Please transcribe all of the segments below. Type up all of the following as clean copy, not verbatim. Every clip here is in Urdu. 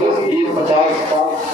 10, 20, 50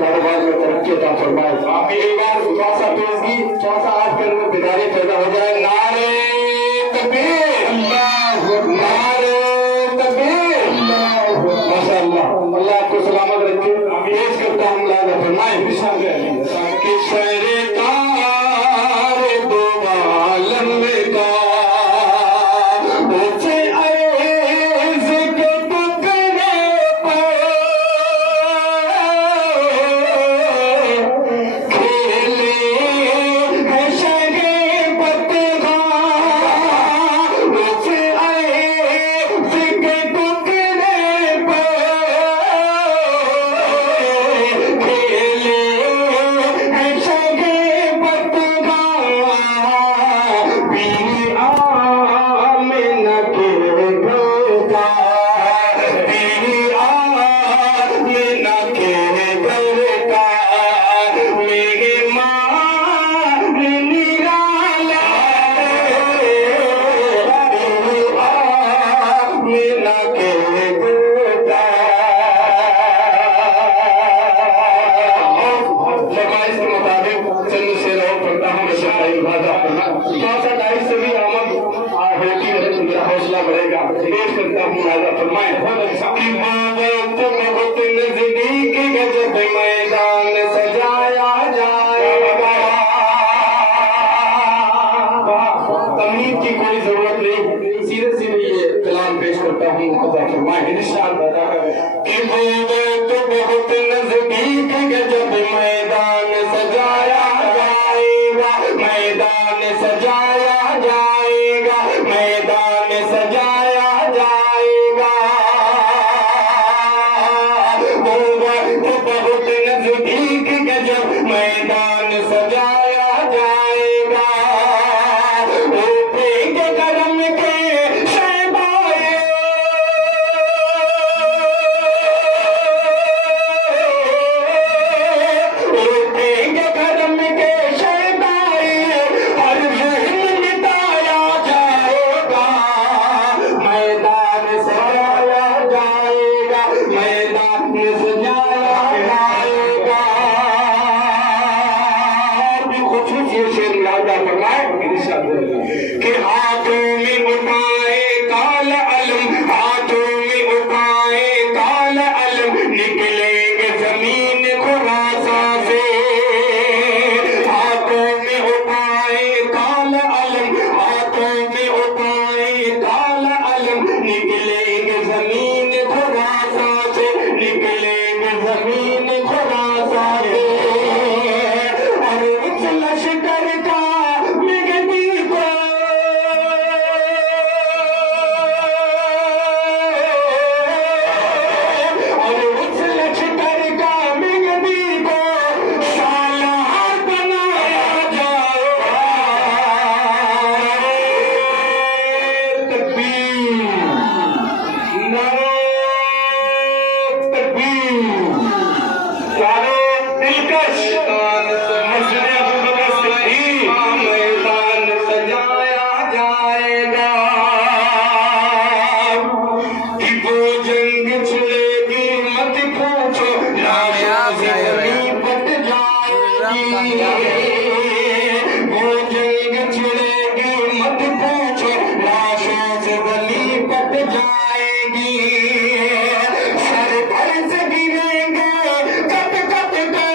کاروبار میں ترقی عطا فرمائے. آپ ایک بار چوسا پیشگی چوسا آج کے اندر بیداری پیدا ہو جائے. نعرے تکبیر، نعرے تکبیر. ماشاء اللہ، اللہ آپ کو سلامت رکھے. پیش کرتا ہوں لالا فرمائے کہ شہر تار دو عالم کا اونچے عرض کے ٹکڑے پر کھیلے ہیں شہر بدخواہ. اونچے عرض کے ٹکڑے پر کھیلے ہیں شہر بدخواہ. بی آمنہ کے گھر کا، بی آمنہ کے گھر کا مہمان نرالا ہے. بی آمنہ کے گھر کا. فرمائش کے مطابق چند شعر اور پڑھتا ہوں. چوسا ڈھائی سے بھی آمد ہوتی ہے تو میرا حوصلہ بڑھے گا. پیش کرتا ہوں راجا فرمائے کہ بہت بہت نزدیک گجب میدان سجایا جائے گا. تمہید کی کوئی ضرورت نہیں، سیدھے سیدھے یہ کلام پیش کرتا ہوں. قضا فرمائے ارشاد ادا کریں کہ بہت بہت نزدیک گجب میدان سجایا جائے گا. میدان سجایا جائے گا، میدان سجایا جائے گا. بہت نزدیک گجب میدان سجایا جائے گا. اٹھیں گے کرم کے شہبائے، اٹھیں گے کرم کے شہبائے. ہر ذہن مٹایا جائے گا، میدان سجایا جائے گا، میدان سجایا جائے گا. بھی خصوصی شعر لاجا فرمائے کہ ہاتھوں میں اٹھائے کال علم، ہاتھوں میں اٹھائے کال علم، نکلیں گے زمین خراساں سے. ہاتھوں میں اٹھائے کال علم، ہاتھوں میں اٹھائے کال علم، نکلیں گے زمین خراساں سے، نکلیں گے زمین خراساں سے. اور اس لشکر کا مگدی کو، اور اس لشکر کا مگدی کو سالار بنایا جائے گا. تکبیر، نعرہ تکبیر. چاروں دلکش مسجد ابوبکر صدیق میدان سجایا جائے گا. کہ وہ جنگ چھڑے گی مت پوچھو، لاشوں سے زمین پٹ جائے گی. وہ جنگ چھڑے گی مت پوچھو، لاشوں سے زمین پٹ جائے گی. سر پر سے گریں گے کٹ کٹ کر،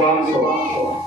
500,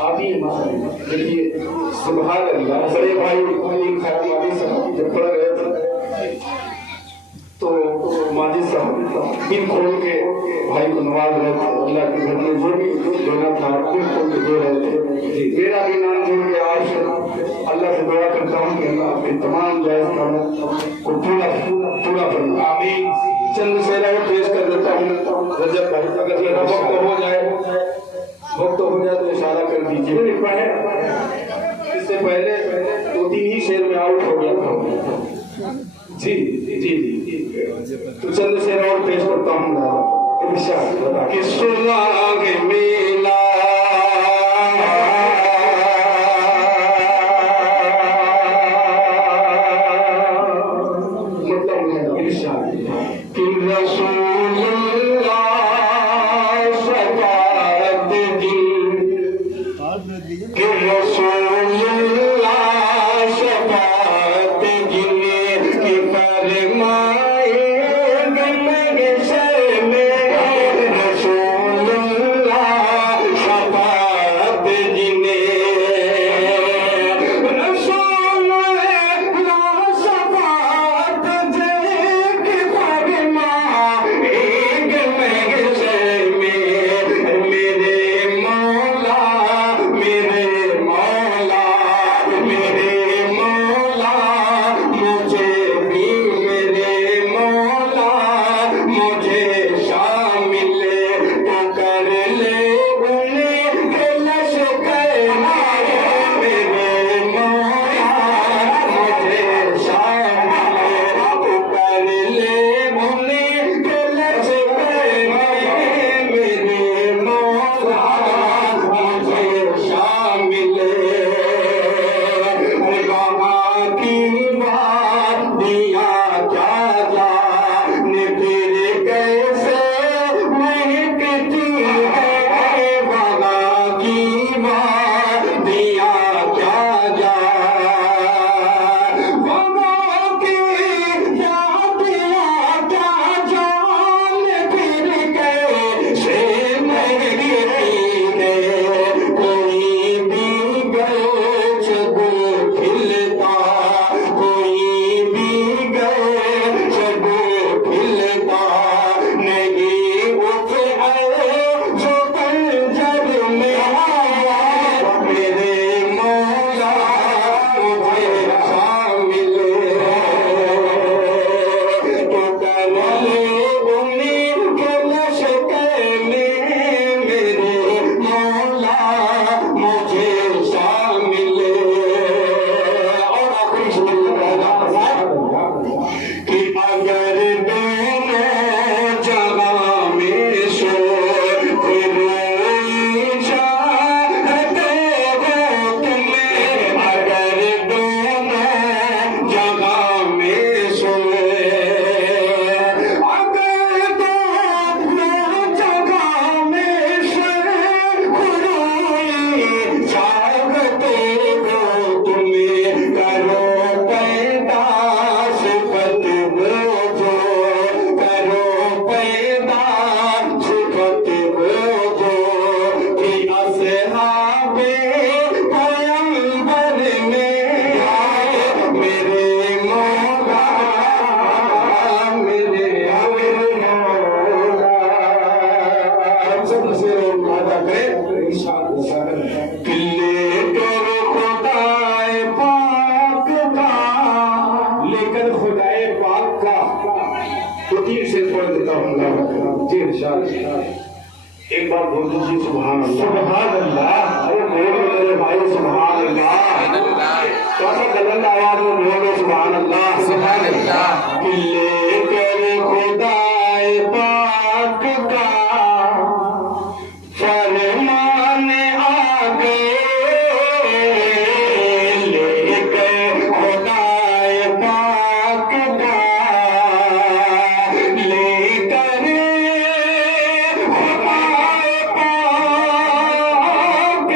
آپ ہی دیکھیے سبحان اللہ. بڑے بھائی ایک خیال ماجد صاحب جب پڑھ رہے تھے تو ماجد صاحب دل کھول کے بھائی کو نواز رہے تھے. اللہ کے گھر میں جو بھی دینا تھا دل کھول کے دے رہے تھے. میرا بھی نام جوڑ کے آج اللہ سے دعا کرتا ہوں کہ اللہ آپ کے تمام جائز کاموں کو پورا فرمائے. آمین. چند شعریں پیش کر دیتا ہوں. رجب بھائی اگر میرا وقت ہو جائے تو اشارہ کر دیجیے. اس سے پہلے 2-3 ہی شعر میں آؤٹ ہو گیا تھا. جی جی جی تو چند شعر اور پیش کرتا ہوں. ارشاد کہ سراغ میلا مطلب ارشاد کہ رسول اللہ شفاعت دی کہ رسول اللہ شفاعت دی کہ فرمائے گنگشر میں رسول اللہ شفاعت جنے رسول اللہ شفاعت جنے کہ فرمائے گنگشر میں میرے مولا مجھے بھی میرے مولا مجھے شامل تو کر لے انہیں کہ لشکر میرے مولا مجھے شامل تو کر لے انہیں کہ لشکر میرے مولا مجھے شامل. وہاں کی وادیاں کیا جانے پھر کیسے مہکتی ہے. وہاں کی وادیاں کیا جانے وہاں کی وادیاں کیا جانے پھر کیسے مہکتی ہے. کوئی بھی گچ گل کھلتا کوئی بھی گچ گل کھلتا نہیں اٹھ آئے جو پنجر میں میرے مولا مجھے شامل تو کر لے انہیں کہ لشکر میں میرے مولا مجھے شامل. اور آخری شعر کہ اگر دونوں جہاں میں شور روئی چاہتے ہو تمہیں اگر دونوں جہاں میں شور اگر دونوں جگہ میں شور روئی چاہتے ہو تمہیں کرو پیدا صفت ہو جو کرو پیدا صفت ہو جو کہ اصحاب پیغمبر میں آئے میرے مولا میرے مولا. سب سے وعدہ کرے لے کر خدائے پاک کا لے کر خدائے پاک کا. تو 3 سے پڑھ دیتا ہوں. جی ارشاد. ایک بار بول دیجیے سبحان اللہ. سبحان اللہ. ارے بولو میرے بھائی سبحان اللہ. تھوڑا سا بلند آواز میں بولو سبحان اللہ. سبحان اللہ. لے کر خدائے پاک کا فرمان آگے لے کر خدائے پاک کا لے کر خدائے پاک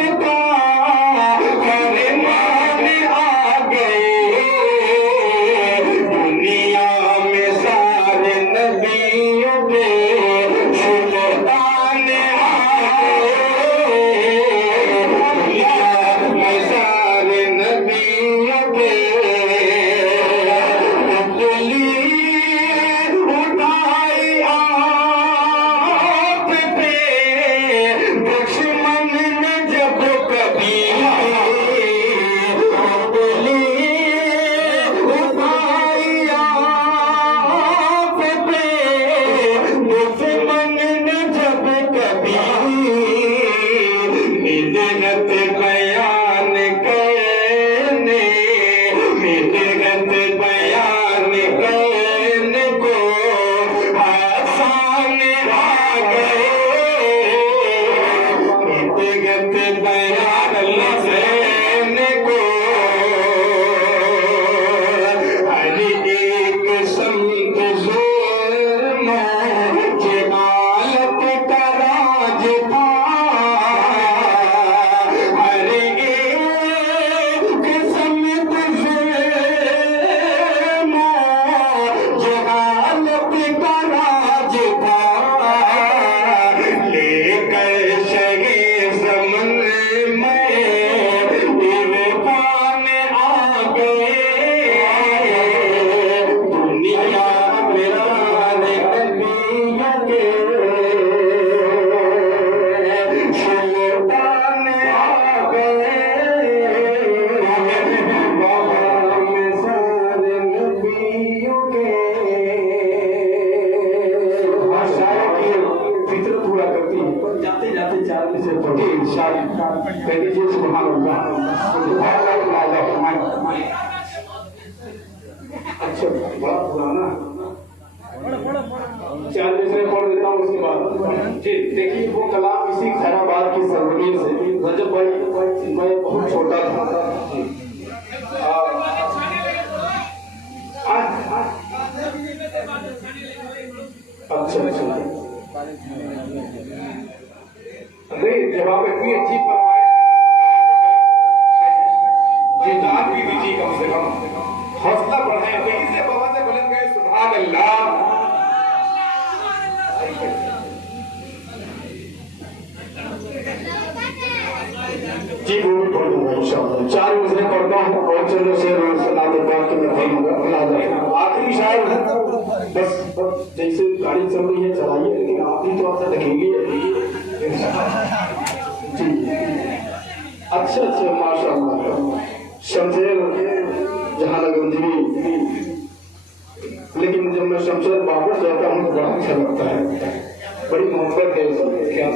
کہہ دیجیے سبحان اللہ. اچھا بڑا پرانا چار مصرے پڑھ دیتا ہوں اس کے بعد. جی دیکھیے وہ کلام اسی خیرآباد کی سرزمین سے. رجب بھائی میں بہت چھوٹا تھا. اچھا اچھا نہیں جواب اتنی اچھی فرمائے. جی آپ بھی دیجیے کم سے کم حوصلہ بڑھائیں. کہیں سے بابا سے بلند گئے سبحان اللہ. جی وہ بھی پڑھ دوں گا انشاءاللہ. چار مصرے پڑھتا ہوں اور چلو شعر اور سنا دیتا ہوں کہ میں پڑھوں گا. آخری شاعر ہے بس جیسے گاڑی چل رہی ہے چلائیے لیکن آپ بھی تو آپ سے دکھیں گے. جی اچھا اچھا ماشاء اللہ. شمشیر جہاں لگندی لیکن جب میں شمشیر واپس جاتا ہوں تو بڑا اچھا لگتا ہے. بڑی محبت ہے. کیا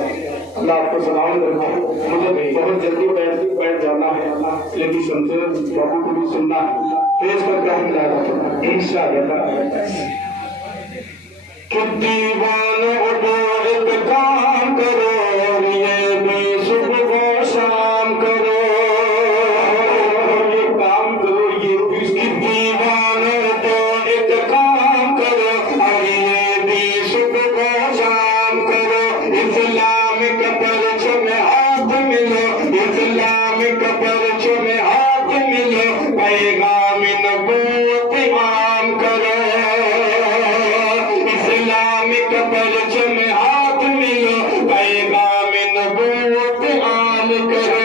اللہ آپ کو سلام رکھے. مجھے بہت جلدی بیٹھ جانا ہے لیکن شمشیر بابو کو بھی سننا ہے. پیش کر کے ہم لایا انشاءاللہ. کہ دیوانوں کو ایک کام کرو یہ بھی صبح و شام کرو. یہ کام کرو یہ بھی دیوانوں کو ایک کام کرو اور یہ بھی صبح و شام کرو. اسلام کا پرچم ہاتھ ملو. اسلام کا پرچم ہاتھ ملو. پیغام نبوت عام کرو. اسلام کا پرچم ہاتھ ملو. پیغام نبوت عام کرو.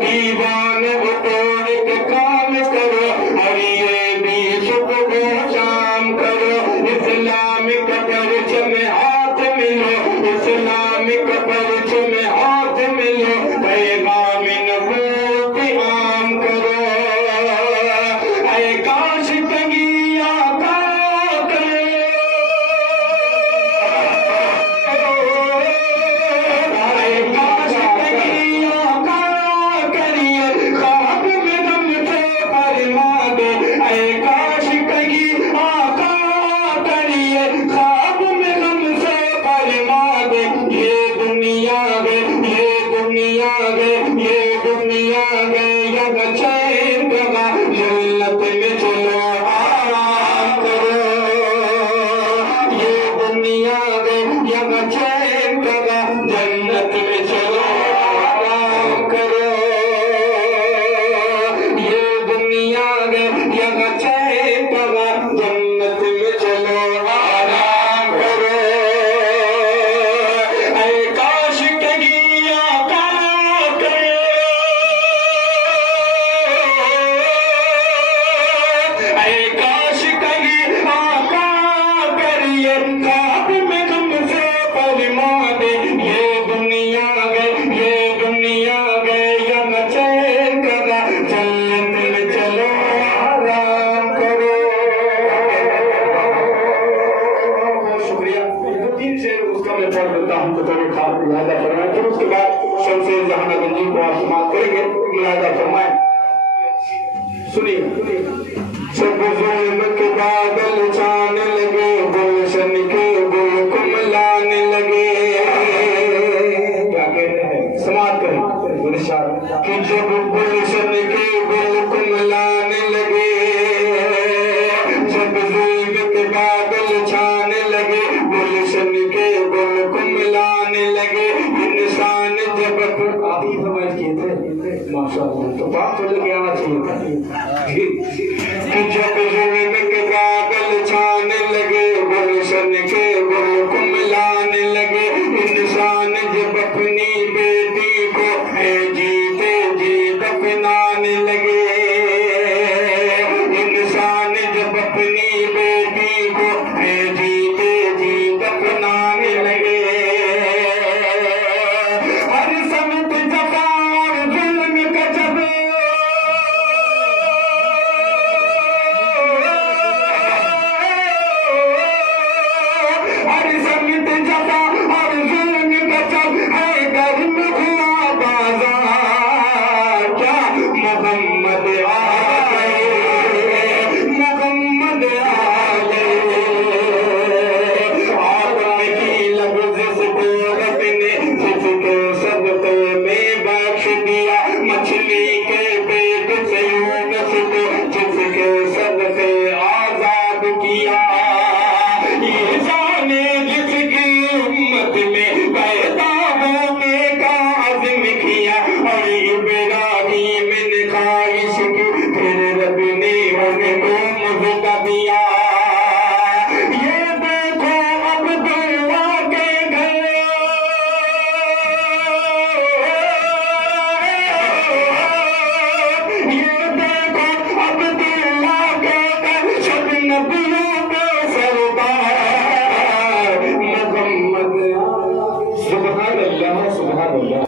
دیوانوں کو ایک کام کرو اور یہ بھی صبح و شام کرو. اسلام کا پرچم ہاتھ ملو. اسلام کا پرچم ہاتھ ملو. پیغام نبوت عام کرو. اے کاش کبھی آقا کرے. اے کاش کبھی آقا کریے خواب میں غم سے فرما دے. اے کاش کبھی آقا کریے خواب میں غم سے فرما دے. یہ دنیا گئے یہ دنیا گئے یہ دنیا گئے ید چین گا. جنت میں چلو آرام کرو. یہ دنیا گئے ید چین گا. جنت میں چلو آرام کرو. یہ دنیا گئے ید چین گا. جنت میں چلو آرام کرو. اے کاش کبھی آقا کرے. اے کاش کبھی آقا کریے خواب میں غم سے فرما دے. یہ دنیا گئے یہ دنیا گئے ید چین گا. جنت میں چلو آرام کرو. بہت شکریہ. دو تین شعر اس کا میں پڑھ دیتا ہوں تو تھوڑی خاص ملاحظہ فرمائیں. پھر اس کے بعد شمشیر جہاں گنجی کو آپ سماعت کریں گے. ملاحظہ فرمائیں. سنیے. جب ظلم کے بادل چھانے لگے گلشن کے گل کملانے لگے. کیا کہتے ہیں سماعت کریں. ارشاد کہ جب گلشن کے گل کملانے لگے. جب ظلم کے بادل چھانے لگے گلشن کے گل کملانے لگے. انسان جب آدھی فرمائش کیے تھے ماشاء اللہ تو بات تو لے کے آنا چاہیے تھا. کہ جب ظلم